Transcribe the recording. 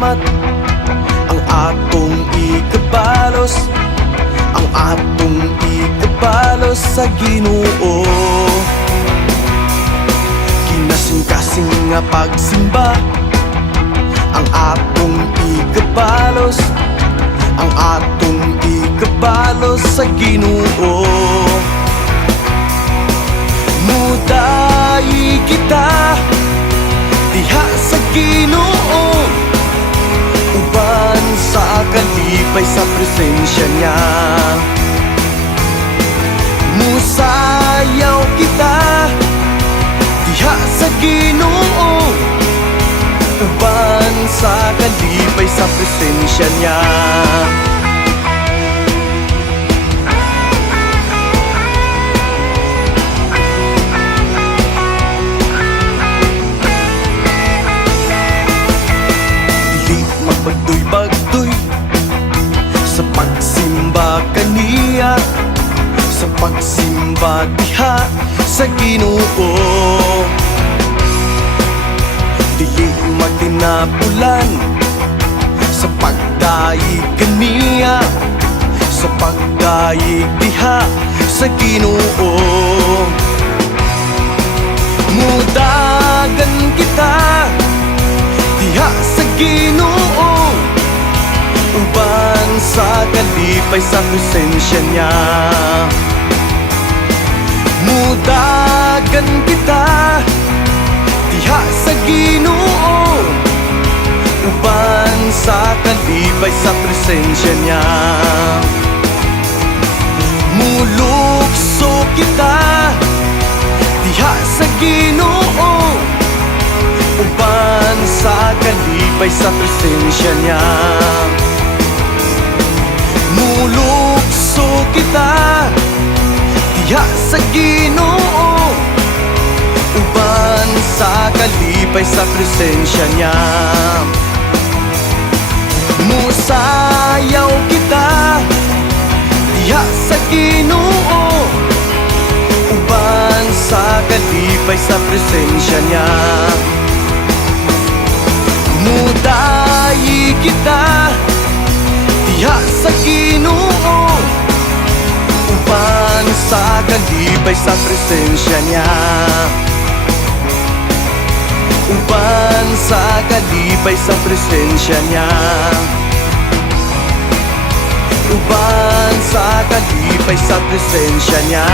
salamat. Ang atong ikabalos, ang atong ikabalos sa Ginoo. Kinasing-kasing nga pagsimba, ang atong ikabalos, ang atong ikabalos sa Ginoo. Mudayi kita diha sa Ginoo, uban sa kalipay sa presensya niya. Musayaw kita diha sa Ginoo, uban sa kalipay sa presensya niya. Bagdoy-bagdoy sa pagsimba kaniya, sa pagsimba diha sa Ginoo. Dili matinapulan sa pagdaig kaniya, sa pagdaig diha sa Ginoo. Mudagan kita diha sa Ginoo, uban sa kalipay sa presensya niya. Mudagan kita diha sa Ginoo, uban sa kalipay sa presensya niya. Mulukso kita diha sa Ginoo, uban sa kalipay sa presensya niya. Mulukso kita diha sa Ginoo, uban sa kalipay sa presensya niya. Musayaw kita diha sa Ginoo, uban sa kalipay sa presensya niya. Mudayi kita diha sa Ginoo, uban sa kalipay sa presensya niya. Uban sa kalipay sa presensya niya. Uban sa kalipay sa presensya niya.